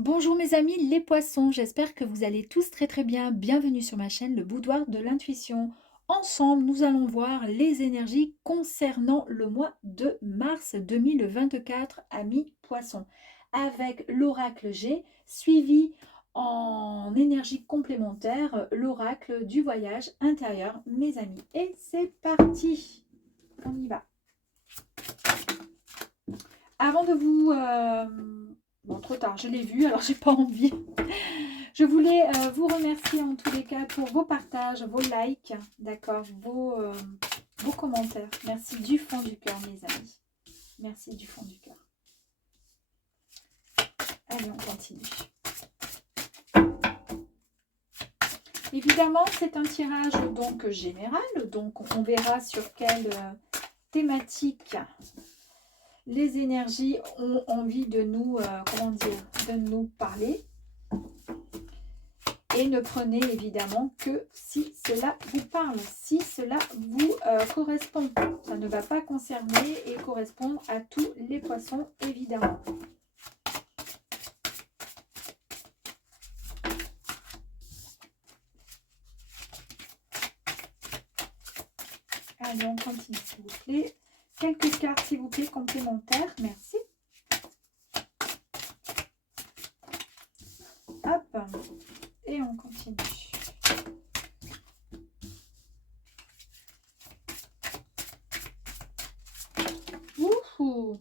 Bonjour mes amis les poissons, j'espère que vous allez tous très bien. Bienvenue sur ma chaîne Le Boudoir de l'Intuition. Ensemble, nous allons voir les énergies concernant le mois de mars 2024, amis poissons, avec l'oracle G, suivi en énergie complémentaire, l'oracle du voyage intérieur, mes amis. Et c'est parti, on y va. Avant de vous... bon, trop tard, je l'ai vu, alors j'ai pas envie. Je voulais vous remercier en tous les cas pour vos partages, vos likes, d'accord, vos commentaires. Merci du fond du cœur, mes amis. Merci du fond du cœur. Allez, on continue. Évidemment, c'est un tirage donc général, donc on verra sur quelle thématique les énergies ont envie de nous, de nous parler. Et ne prenez évidemment que si cela vous parle, si cela vous correspond. Ça ne va pas concerner et correspondre à tous les poissons, évidemment. Allez, on continue, s'il vous plaît. Quelques cartes, s'il vous plaît, complémentaires. Merci. Hop. Et on continue. Wouhou!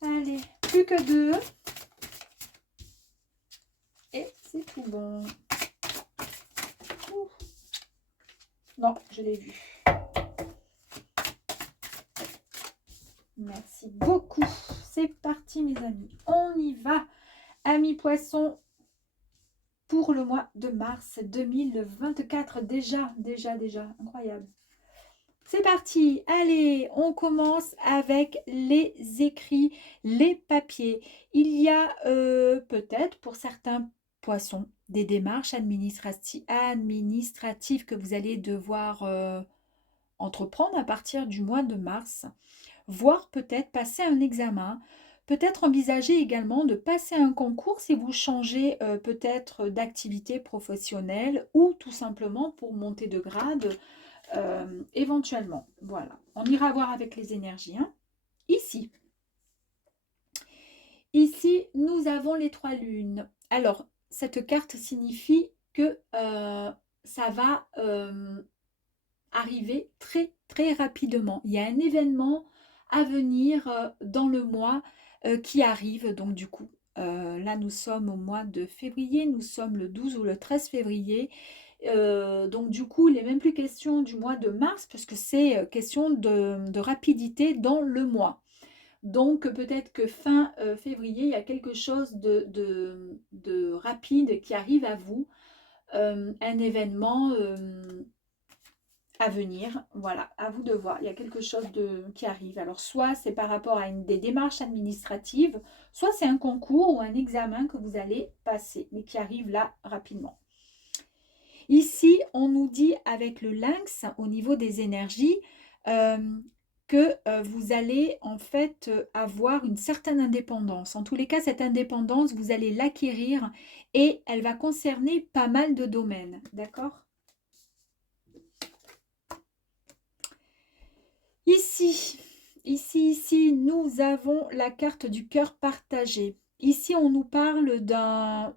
Allez, plus que deux. Et c'est tout bon. Ouh. Non, je l'ai vu. Merci beaucoup. C'est parti, mes amis. On y va. Amis poissons, pour le mois de mars 2024. Déjà. Incroyable. C'est parti. Allez, on commence avec les écrits, les papiers. Il y a peut-être pour certains poissons des démarches administratives que vous allez devoir entreprendre à partir du mois de mars, voire peut-être passer un examen, peut-être envisager également de passer un concours si vous changez peut-être d'activité professionnelle ou tout simplement pour monter de grade éventuellement. Voilà, on ira voir avec les énergies. Hein. Ici, nous avons les trois lunes. Alors, cette carte signifie que ça va arriver très rapidement. Il y a un événement à venir dans le mois qui arrive. Donc du coup, là nous sommes au mois de février, nous sommes le 12 ou le 13 février. Donc du coup, il n'est même plus question du mois de mars parce que c'est question de rapidité dans le mois. Donc peut-être que fin février, il y a quelque chose de rapide qui arrive à vous, un événement à venir, voilà, à vous de voir. Il y a quelque chose qui arrive. Alors, soit c'est par rapport à des démarches administratives, soit c'est un concours ou un examen que vous allez passer, mais qui arrive là rapidement. Ici, on nous dit avec le lynx, au niveau des énergies, que vous allez en fait avoir une certaine indépendance. En tous les cas, cette indépendance, vous allez l'acquérir et elle va concerner pas mal de domaines, d'accord ? Ici, nous avons la carte du cœur partagé. Ici, on nous parle d'un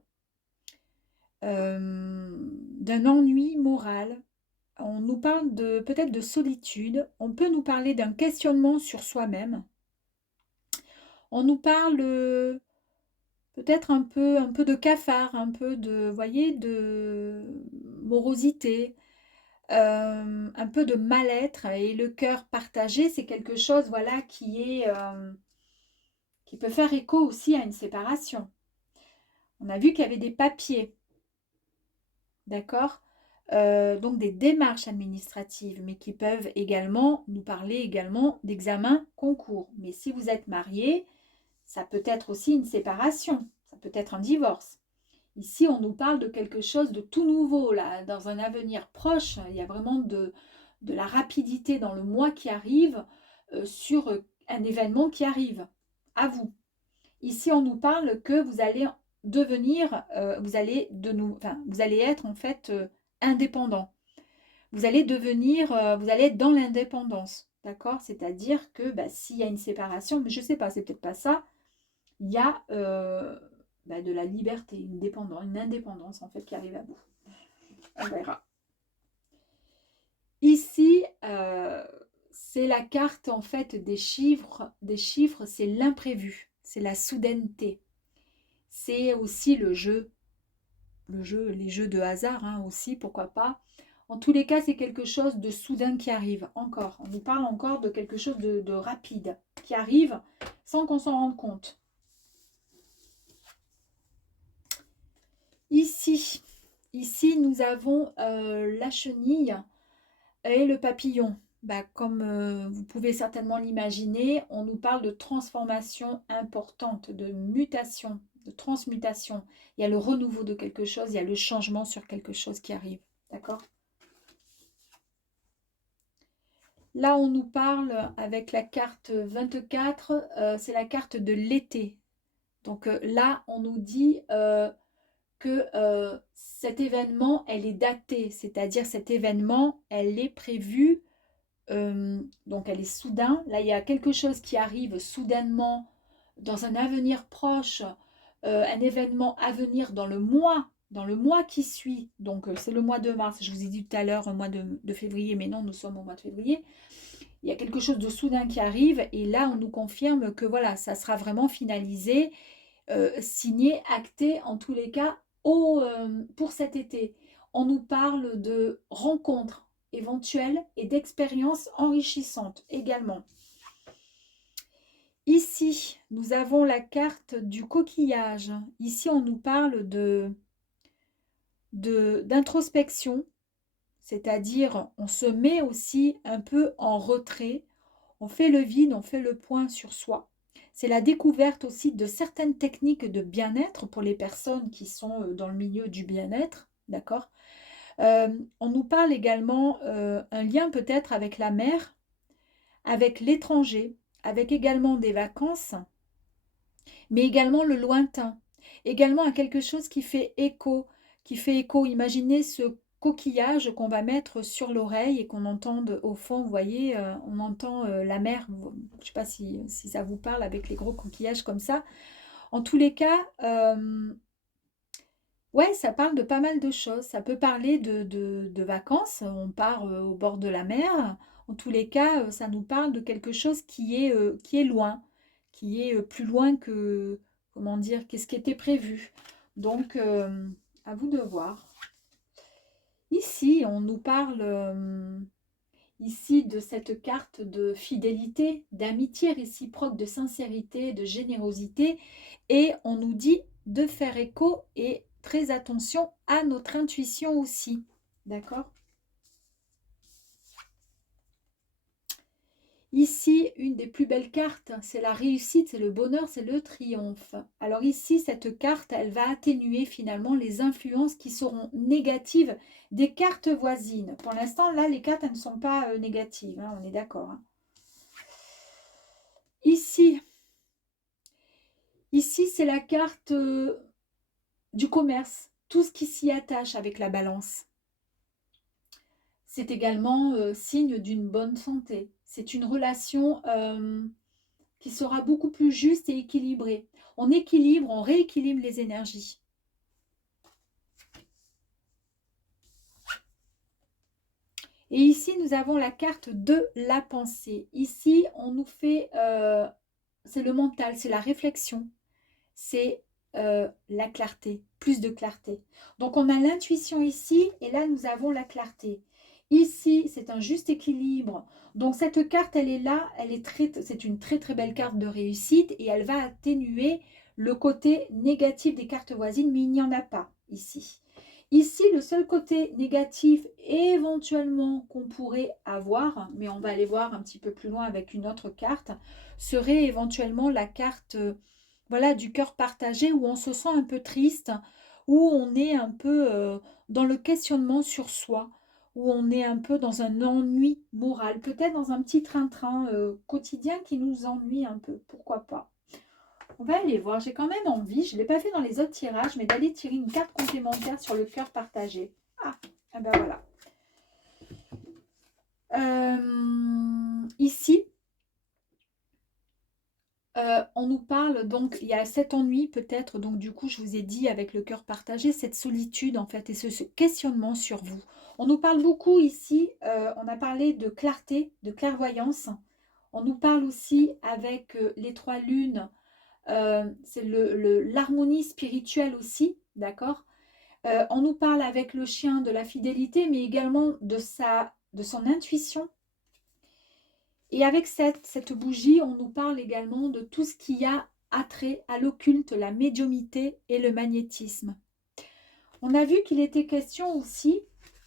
ennui moral. On nous parle peut-être de solitude. On peut nous parler d'un questionnement sur soi-même. On nous parle peut-être un peu de cafard, un peu de, voyez, de morosité. Un peu de mal-être et le cœur partagé, c'est quelque chose voilà qui peut faire écho aussi à une séparation. On a vu qu'il y avait des papiers, d'accord, donc des démarches administratives, mais qui peuvent également nous parler également d'examen concours. Mais si vous êtes marié, ça peut être aussi une séparation, ça peut être un divorce. Ici, on nous parle de quelque chose de tout nouveau, là, dans un avenir proche. Il y a vraiment de la rapidité dans le mois qui arrive sur un événement qui arrive à vous. Ici, on nous parle que vous allez devenir, vous allez être en fait indépendant. Vous allez devenir, vous allez être dans l'indépendance, d'accord? C'est-à-dire que bah, s'il y a une séparation, mais je ne sais pas, c'est peut-être pas ça, il y a bah, de la liberté, une indépendance en fait qui arrive à vous. On verra. Ici, c'est la carte en fait des chiffres, c'est l'imprévu, c'est la soudaineté. C'est aussi le jeu, les jeux de hasard hein, aussi, pourquoi pas. En tous les cas, c'est quelque chose de soudain qui arrive, encore. On nous parle encore de quelque chose de rapide, qui arrive sans qu'on s'en rende compte. Ici, nous avons la chenille et le papillon. Bah, comme vous pouvez certainement l'imaginer, on nous parle de transformation importante, de mutation, de transmutation. Il y a le renouveau de quelque chose, il y a le changement sur quelque chose qui arrive. D'accord? Là, on nous parle avec la carte 24, c'est la carte de l'été. Donc là, on nous dit que cet événement, elle est datée, c'est-à-dire cet événement, elle est prévue, donc elle est soudain. Là, il y a quelque chose qui arrive soudainement dans un avenir proche, un événement à venir dans le mois qui suit. Donc c'est le mois de mars, je vous ai dit tout à l'heure, au mois de février, mais non, nous sommes au mois de février. Il y a quelque chose de soudain qui arrive et là, on nous confirme que voilà, ça sera vraiment finalisé, signé, acté, en tous les cas, pour cet été. On nous parle de rencontres éventuelles et d'expériences enrichissantes également. Ici, nous avons la carte du coquillage. Ici, on nous parle d'introspection, c'est-à-dire on se met aussi un peu en retrait, on fait le vide, on fait le point sur soi. C'est la découverte aussi de certaines techniques de bien-être pour les personnes qui sont dans le milieu du bien-être, d'accord? On nous parle également un lien peut-être avec la mer, avec l'étranger, avec également des vacances, mais également le lointain, également à quelque chose qui fait écho, Imaginez ce coquillage qu'on va mettre sur l'oreille et qu'on entende au fond, vous voyez, on entend la mer, je ne sais pas si ça vous parle avec les gros coquillages comme ça. En tous les cas, ouais, ça parle de pas mal de choses. Ça peut parler de vacances, on part au bord de la mer. En tous les cas, ça nous parle de quelque chose qui est loin, qui est plus loin que, comment dire, qu'est-ce qui était prévu. Donc, à vous de voir. Ici, on nous parle ici de cette carte de fidélité, d'amitié réciproque, de sincérité, de générosité. Et on nous dit de faire écho et très attention à notre intuition aussi. D'accord? Ici, une des plus belles cartes, c'est la réussite, c'est le bonheur, c'est le triomphe. Alors ici, cette carte, elle va atténuer finalement les influences qui seront négatives des cartes voisines. Pour l'instant, là, les cartes, elles ne sont pas négatives, hein, on est d'accord. Hein. Ici, c'est la carte du commerce, tout ce qui s'y attache avec la balance. C'est également signe d'une bonne santé. C'est une relation qui sera beaucoup plus juste et équilibrée. On équilibre, on rééquilibre les énergies. Et ici, nous avons la carte de la pensée. Ici, on nous fait, c'est le mental, c'est la réflexion, c'est la clarté, plus de clarté. Donc, on a l'intuition ici, et là, nous avons la clarté. Ici, c'est un juste équilibre. Donc, cette carte, elle est là, c'est une très, très belle carte de réussite, et elle va atténuer le côté négatif des cartes voisines, mais il n'y en a pas ici. Ici, le seul côté négatif éventuellement qu'on pourrait avoir, mais on va aller voir un petit peu plus loin avec une autre carte, serait éventuellement la carte voilà, du cœur partagé où on se sent un peu triste, où on est un peu dans le questionnement sur soi, où on est un peu dans un ennui moral, peut-être dans un petit train-train quotidien qui nous ennuie un peu, pourquoi pas. On va aller voir, j'ai quand même envie, je ne l'ai pas fait dans les autres tirages, mais d'aller tirer une carte complémentaire sur le cœur partagé. Ah ben voilà. Ici, on nous parle, donc il y a cet ennui peut-être, donc du coup je vous ai dit avec le cœur partagé, cette solitude en fait et ce questionnement sur vous. On nous parle beaucoup ici, on a parlé de clarté, de clairvoyance. On nous parle aussi avec les trois lunes, c'est l'harmonie spirituelle aussi, d'accord. On nous parle avec le chien de la fidélité, mais également de son intuition. Et avec cette bougie, on nous parle également de tout ce qui a attrait à l'occulte, la médiumnité et le magnétisme. On a vu qu'il était question aussi,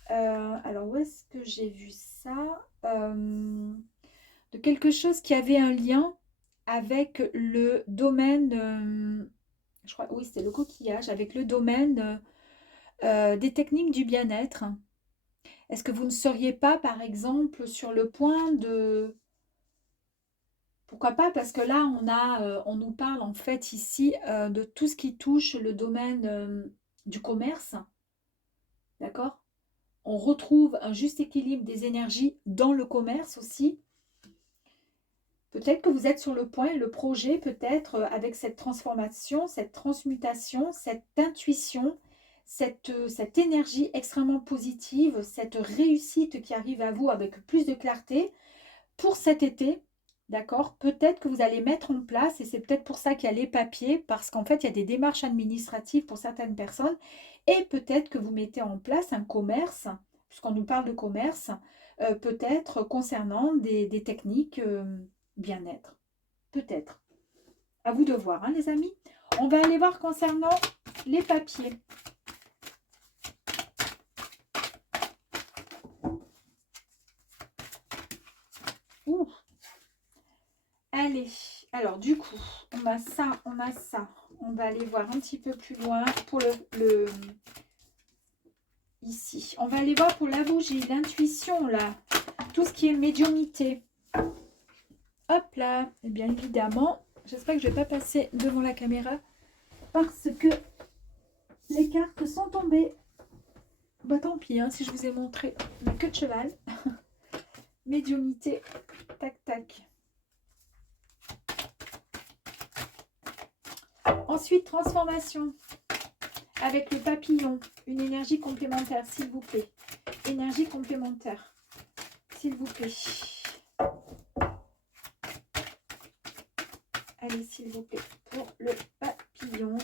alors où est-ce que j'ai vu ça, de quelque chose qui avait un lien avec le domaine, je crois, oui, c'était le coquillage, avec le domaine des techniques du bien-être. Est-ce que vous ne seriez pas, par exemple, sur le point de... Pourquoi pas? Parce que là, on nous parle en fait ici de tout ce qui touche le domaine du commerce, d'accord? On retrouve un juste équilibre des énergies dans le commerce aussi. Peut-être que vous êtes sur le point, le projet peut-être avec cette transformation, cette transmutation, cette intuition, cette énergie extrêmement positive, cette réussite qui arrive à vous avec plus de clarté pour cet été, d'accord? Peut-être que vous allez mettre en place, et c'est peut-être pour ça qu'il y a les papiers, parce qu'en fait, il y a des démarches administratives pour certaines personnes, et peut-être que vous mettez en place un commerce, puisqu'on nous parle de commerce, peut-être concernant des techniques bien-être. Peut-être. À vous de voir, hein, les amis. On va aller voir concernant les papiers. Ouh. Allez, alors du coup, on a ça, on a ça. On va aller voir un petit peu plus loin pour le ici. On va aller voir pour la bougie, l'intuition là, tout ce qui est médiumnité. Hop là, et bien évidemment, j'espère que je ne vais pas passer devant la caméra parce que les cartes sont tombées. Bah tant pis, hein, si je vous ai montré la queue de cheval. Médiumnité, tac tac. Ensuite, transformation avec le papillon, une énergie complémentaire, s'il vous plaît. Énergie complémentaire, s'il vous plaît. Allez, s'il vous plaît, pour le papillon.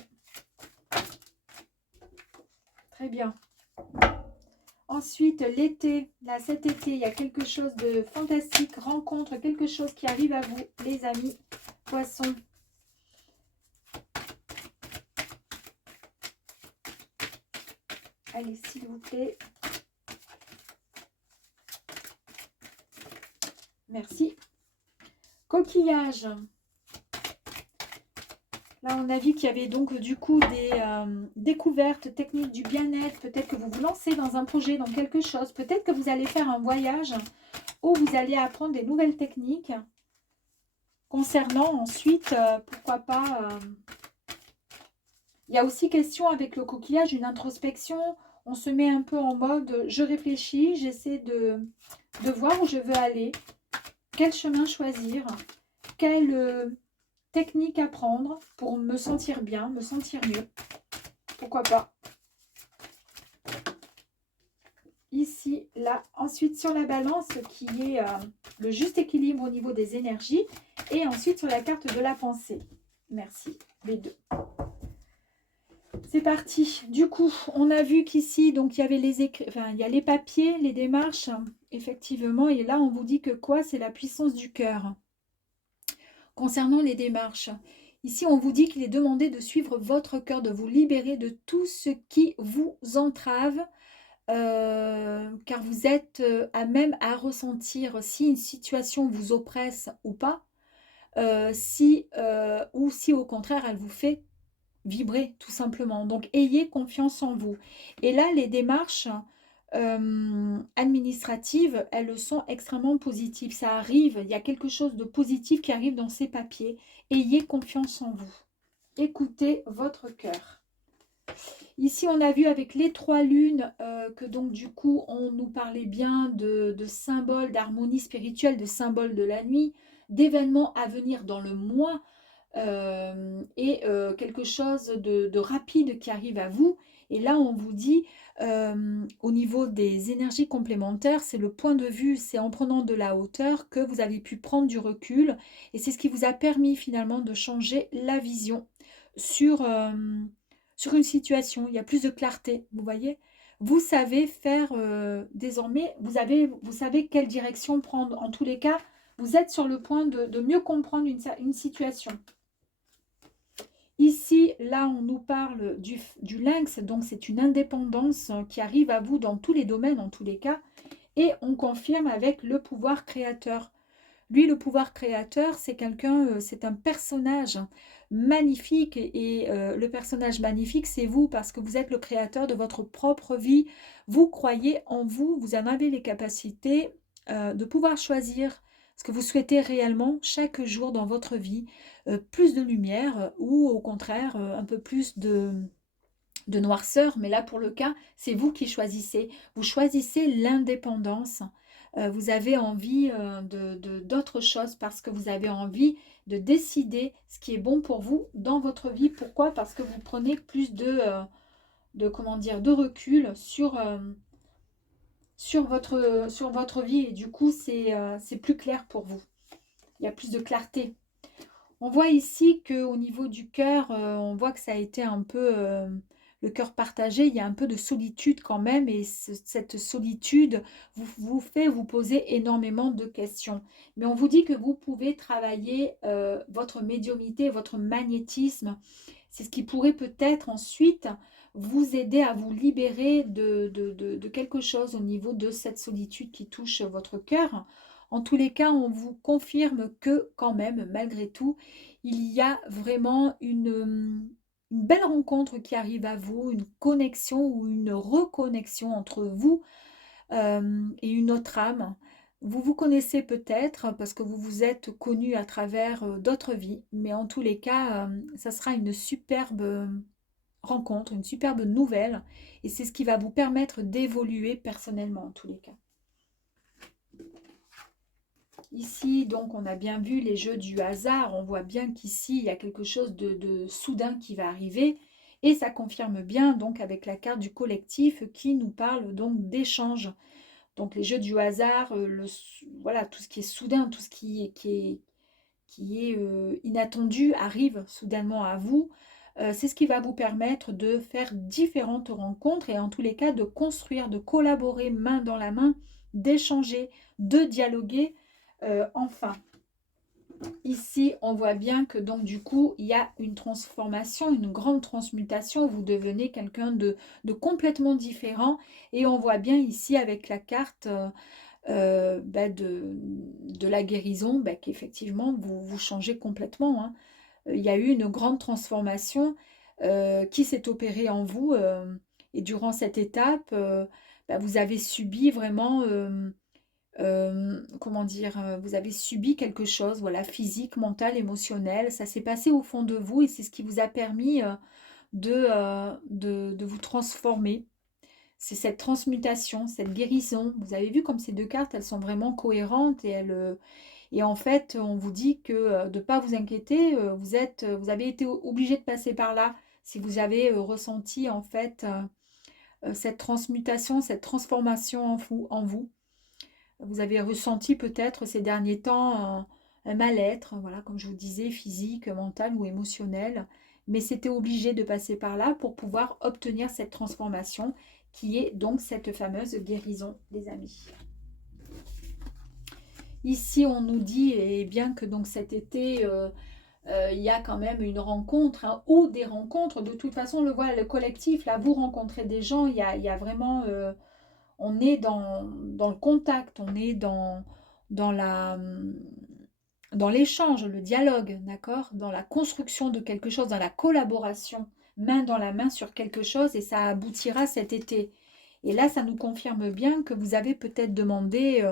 Très bien. Ensuite, l'été, là, cet été, il y a quelque chose de fantastique, rencontre, quelque chose qui arrive à vous, les amis, poissons. Allez, s'il vous plaît. Merci. Coquillage. Là, on a vu qu'il y avait donc du coup des découvertes techniques du bien-être. Peut-être que vous vous lancez dans un projet, dans quelque chose. Peut-être que vous allez faire un voyage où vous allez apprendre des nouvelles techniques. Concernant ensuite, pourquoi pas... il y a aussi question avec le coquillage, une introspection. On se met un peu en mode, je réfléchis, j'essaie de voir où je veux aller. Quel chemin choisir? Quelle technique à prendre pour me sentir bien, me sentir mieux? Pourquoi pas? Ici, là. Ensuite, sur la balance qui est le juste équilibre au niveau des énergies. Et ensuite, sur la carte de la pensée. Merci, les deux. C'est parti. Du coup, on a vu qu'ici, donc il y avait les écrits, enfin, il y a les papiers, les démarches, effectivement. Et là, on vous dit que quoi? C'est la puissance du cœur. Concernant les démarches, ici, on vous dit qu'il est demandé de suivre votre cœur, de vous libérer de tout ce qui vous entrave, car vous êtes à même à ressentir si une situation vous oppresse ou pas, ou si au contraire, elle vous fait vibrer tout simplement. Donc, ayez confiance en vous. Et là, les démarches administratives, elles sont extrêmement positives. Ça arrive, il y a quelque chose de positif qui arrive dans ces papiers. Ayez confiance en vous. Écoutez votre cœur. Ici, on a vu avec les 3 lunes que donc du coup, on nous parlait bien de symboles d'harmonie spirituelle, de symboles de la nuit, d'événements à venir dans le mois et quelque chose de rapide qui arrive à vous. Et là, on vous dit, au niveau des énergies complémentaires, c'est le point de vue, c'est en prenant de la hauteur que vous avez pu prendre du recul. Et c'est ce qui vous a permis finalement de changer la vision sur, sur une situation. Il y a plus de clarté, vous voyez. Vous savez faire désormais, vous savez quelle direction prendre. En tous les cas, vous êtes sur le point de mieux comprendre une situation. Ici, là, on nous parle du lynx, donc c'est une indépendance qui arrive à vous dans tous les domaines, en tous les cas, et on confirme avec le pouvoir créateur. Lui, le pouvoir créateur, c'est quelqu'un, c'est un personnage magnifique, et le personnage magnifique, c'est vous, parce que vous êtes le créateur de votre propre vie. Vous croyez en vous, vous en avez les capacités de pouvoir choisir ce que vous souhaitez réellement chaque jour dans votre vie, plus de lumière ou au contraire un peu plus de noirceur, mais là pour le cas, c'est vous qui choisissez. Vous choisissez l'indépendance. Vous avez envie d'autre chose parce que vous avez envie de décider ce qui est bon pour vous dans votre vie. Pourquoi? Parce que vous prenez plus comment dire, de recul sur votre vie et du coup c'est plus clair pour vous. Il y a plus de clarté. On voit ici qu'au niveau du cœur, on voit que ça a été un peu le cœur partagé. Il y a un peu de solitude quand même et cette solitude vous fait vous poser énormément de questions. Mais on vous dit que vous pouvez travailler votre médiumnité, votre magnétisme. C'est ce qui pourrait peut-être ensuite vous aider à vous libérer de quelque chose au niveau de cette solitude qui touche votre cœur. En tous les cas, on vous confirme que quand même, malgré tout, il y a vraiment une belle rencontre qui arrive à vous, une connexion ou une reconnexion entre vous et une autre âme. Vous vous connaissez peut-être parce que vous vous êtes connus à travers d'autres vies, mais en tous les cas, ça sera une superbe rencontre, une superbe nouvelle, et c'est ce qui va vous permettre d'évoluer personnellement en tous les cas. Ici, donc, on a bien vu les jeux du hasard. On voit bien qu'ici, il y a quelque chose de soudain qui va arriver. Et ça confirme bien, donc, avec la carte du collectif qui nous parle donc d'échange. Donc, les jeux du hasard, voilà, tout ce qui est soudain, tout ce qui est inattendu arrive soudainement à vous. C'est ce qui va vous permettre de faire différentes rencontres et en tous les cas de construire, de collaborer main dans la main, d'échanger, de dialoguer. Enfin, ici, on voit bien que donc du coup, il y a une transformation, une grande transmutation. Vous devenez quelqu'un de complètement différent. Et on voit bien ici avec la carte de la guérison, qu'effectivement, vous changez complètement. Hein. Il y a eu une grande transformation qui s'est opérée en vous. Et durant cette étape, vous avez subi vraiment... comment dire, vous avez subi quelque chose, voilà, physique, mental, émotionnel. Ça s'est passé au fond de vous et c'est ce qui vous a permis de vous transformer. C'est cette transmutation, cette guérison. Vous avez vu comme ces deux cartes, elles sont vraiment cohérentes et en fait, on vous dit que de ne pas vous inquiéter, vous avez été obligé de passer par là si vous avez ressenti en fait cette transmutation, cette transformation en vous. Vous avez ressenti peut-être ces derniers temps un mal-être, voilà, comme je vous disais, physique, mental ou émotionnel. Mais c'était obligé de passer par là pour pouvoir obtenir cette transformation qui est donc cette fameuse guérison, les amis. Ici, on nous dit eh bien que donc cet été, il y a quand même une rencontre hein, ou des rencontres. De toute façon, le collectif, là, vous rencontrez des gens, il y a vraiment... on est dans le contact, on est dans la dans l'échange, le dialogue, d'accord? Dans la construction de quelque chose, dans la collaboration, main dans la main sur quelque chose, et ça aboutira cet été. Et là, ça nous confirme bien que vous avez peut-être demandé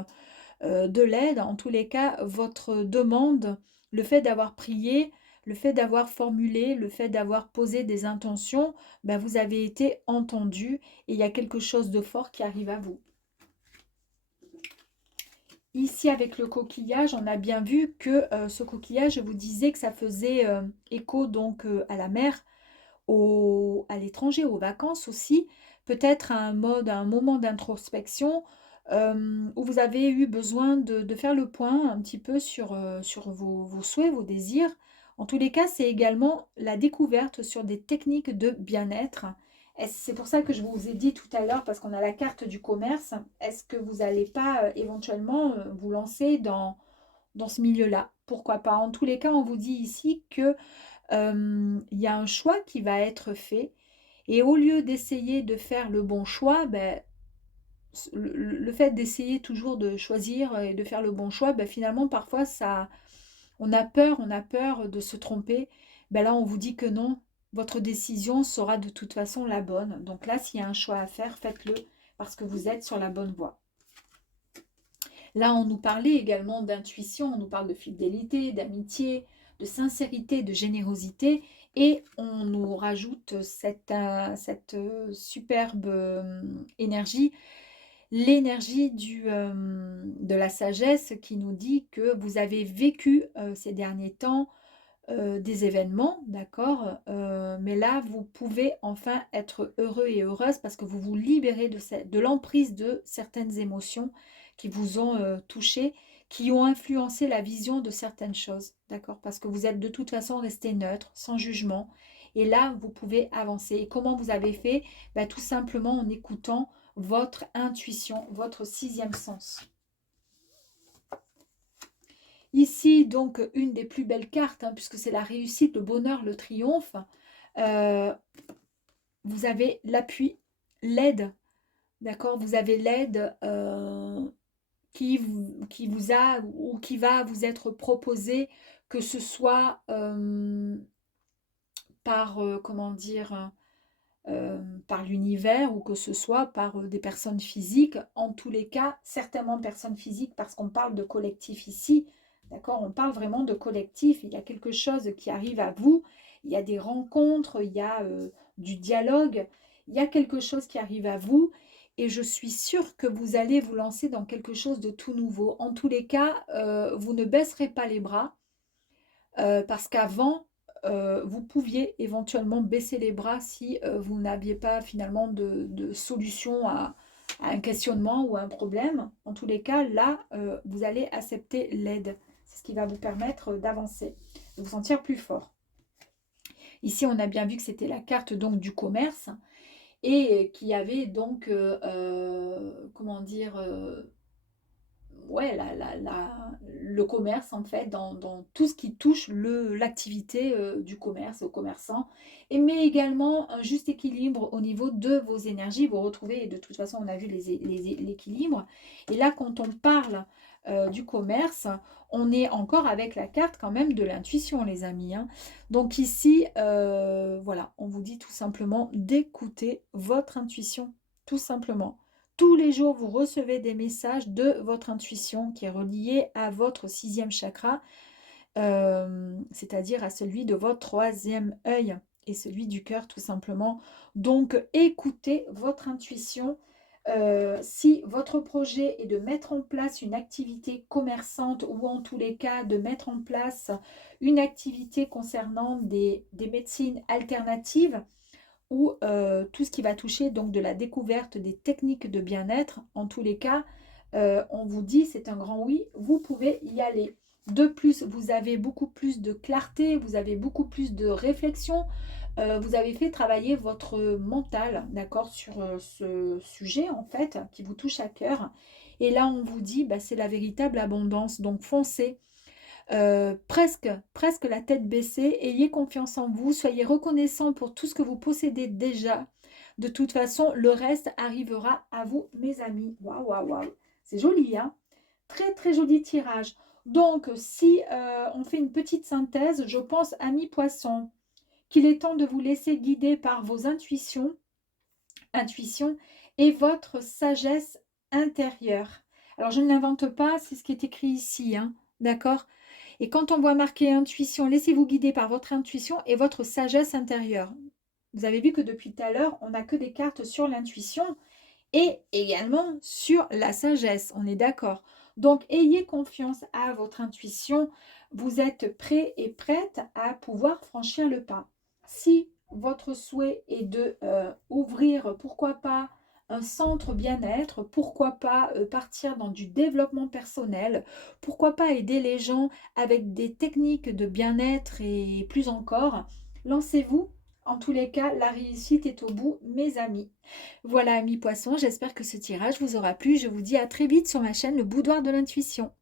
de l'aide. En tous les cas, votre demande, le fait d'avoir prié, le fait d'avoir formulé, le fait d'avoir posé des intentions, ben, vous avez été entendu et il y a quelque chose de fort qui arrive à vous. Ici, avec le coquillage, on a bien vu que ce coquillage, je vous disais que ça faisait écho donc à la mer, à l'étranger, aux vacances aussi, peut-être à un moment d'introspection où vous avez eu besoin de faire le point un petit peu sur vos souhaits, vos désirs. En tous les cas, c'est également la découverte sur des techniques de bien-être. C'est pour ça que je vous ai dit tout à l'heure, parce qu'on a la carte du commerce, est-ce que vous n'allez pas éventuellement vous lancer dans ce milieu-là? Pourquoi pas? En tous les cas, on vous dit ici que il y a un choix qui va être fait et au lieu d'essayer de faire le bon choix, ben, le fait d'essayer toujours de choisir et de faire le bon choix, ben, finalement parfois ça, on a peur de se tromper. Ben là, on vous dit que non, votre décision sera de toute façon la bonne. Donc là, s'il y a un choix à faire, faites-le parce que vous êtes sur la bonne voie. Là, on nous parlait également d'intuition, on nous parle de fidélité, d'amitié, de sincérité, de générosité, et on nous rajoute cette superbe énergie, l'énergie de la sagesse qui nous dit que vous avez vécu ces derniers temps des événements, d'accord, mais là, vous pouvez enfin être heureux et heureuse parce que vous vous libérez de l'emprise de certaines émotions qui vous ont touché, qui ont influencé la vision de certaines choses, d'accord, parce que vous êtes de toute façon resté neutre, sans jugement, et là, vous pouvez avancer. Et comment vous avez fait? Ben, tout simplement en écoutant votre intuition, votre sixième sens. Ici, donc, une des plus belles cartes, hein, puisque c'est la réussite, le bonheur, le triomphe. Euh, vous avez l'appui, l'aide, d'accord? Vous avez l'aide qui vous a ou qui va vous être proposée, que ce soit par, comment dire, par l'univers ou que ce soit par des personnes physiques. En tous les cas, certainement personnes physiques parce qu'on parle de collectif ici. D'accord? On parle vraiment de collectif. Il y a quelque chose qui arrive à vous. Il y a des rencontres, il y a du dialogue. Il y a quelque chose qui arrive à vous. Et je suis sûre que vous allez vous lancer dans quelque chose de tout nouveau. En tous les cas, vous ne baisserez pas les bras parce qu'avant, vous pouviez éventuellement baisser les bras si vous n'aviez pas finalement de solution à un questionnement ou à un problème. En tous les cas, là, vous allez accepter l'aide. C'est ce qui va vous permettre d'avancer, de vous sentir plus fort. Ici, on a bien vu que c'était la carte donc du commerce et qui avait donc, comment dire, ouais, le commerce en fait, dans tout ce qui touche l'activité du commerce, aux commerçants, mais également un juste équilibre au niveau de vos énergies. Vous retrouvez, et de toute façon, on a vu l'équilibre. Et là, quand on parle du commerce, on est encore avec la carte quand même de l'intuition, les amis, hein. Donc ici, voilà, on vous dit tout simplement d'écouter votre intuition, tout simplement. Tous les jours, vous recevez des messages de votre intuition qui est reliée à votre sixième chakra, c'est-à-dire à celui de votre troisième œil et celui du cœur tout simplement. Donc, écoutez votre intuition. Si votre projet est de mettre en place une activité commerçante ou en tous les cas de mettre en place une activité concernant des médecines alternatives, ou tout ce qui va toucher donc de la découverte des techniques de bien-être, en tous les cas, on vous dit c'est un grand oui, vous pouvez y aller. De plus, vous avez beaucoup plus de clarté, vous avez beaucoup plus de réflexion, vous avez fait travailler votre mental, d'accord, sur ce sujet en fait, qui vous touche à cœur. Et là, on vous dit, bah, c'est la véritable abondance, donc foncez. Presque la tête baissée, ayez confiance en vous, soyez reconnaissant pour tout ce que vous possédez déjà. De toute façon, le reste arrivera à vous, mes amis. Waouh, waouh, waouh. C'est joli, hein? Très, très joli tirage. Donc, si on fait une petite synthèse, je pense, amis poissons, qu'il est temps de vous laisser guider par vos intuitions et votre sagesse intérieure. Alors, je ne l'invente pas, c'est ce qui est écrit ici, hein, d'accord? Et quand on voit marqué intuition, laissez-vous guider par votre intuition et votre sagesse intérieure. Vous avez vu que depuis tout à l'heure, on n'a que des cartes sur l'intuition et également sur la sagesse, on est d'accord. Donc, ayez confiance à votre intuition. Vous êtes prêt et prête à pouvoir franchir le pas. Si votre souhait est de ouvrir, pourquoi pas, un centre bien-être, pourquoi pas partir dans du développement personnel, pourquoi pas aider les gens avec des techniques de bien-être et plus encore, lancez-vous. En tous les cas, la réussite est au bout, mes amis. Voilà, amis poissons, j'espère que ce tirage vous aura plu. Je vous dis à très vite sur ma chaîne Le Boudoir de l'intuition.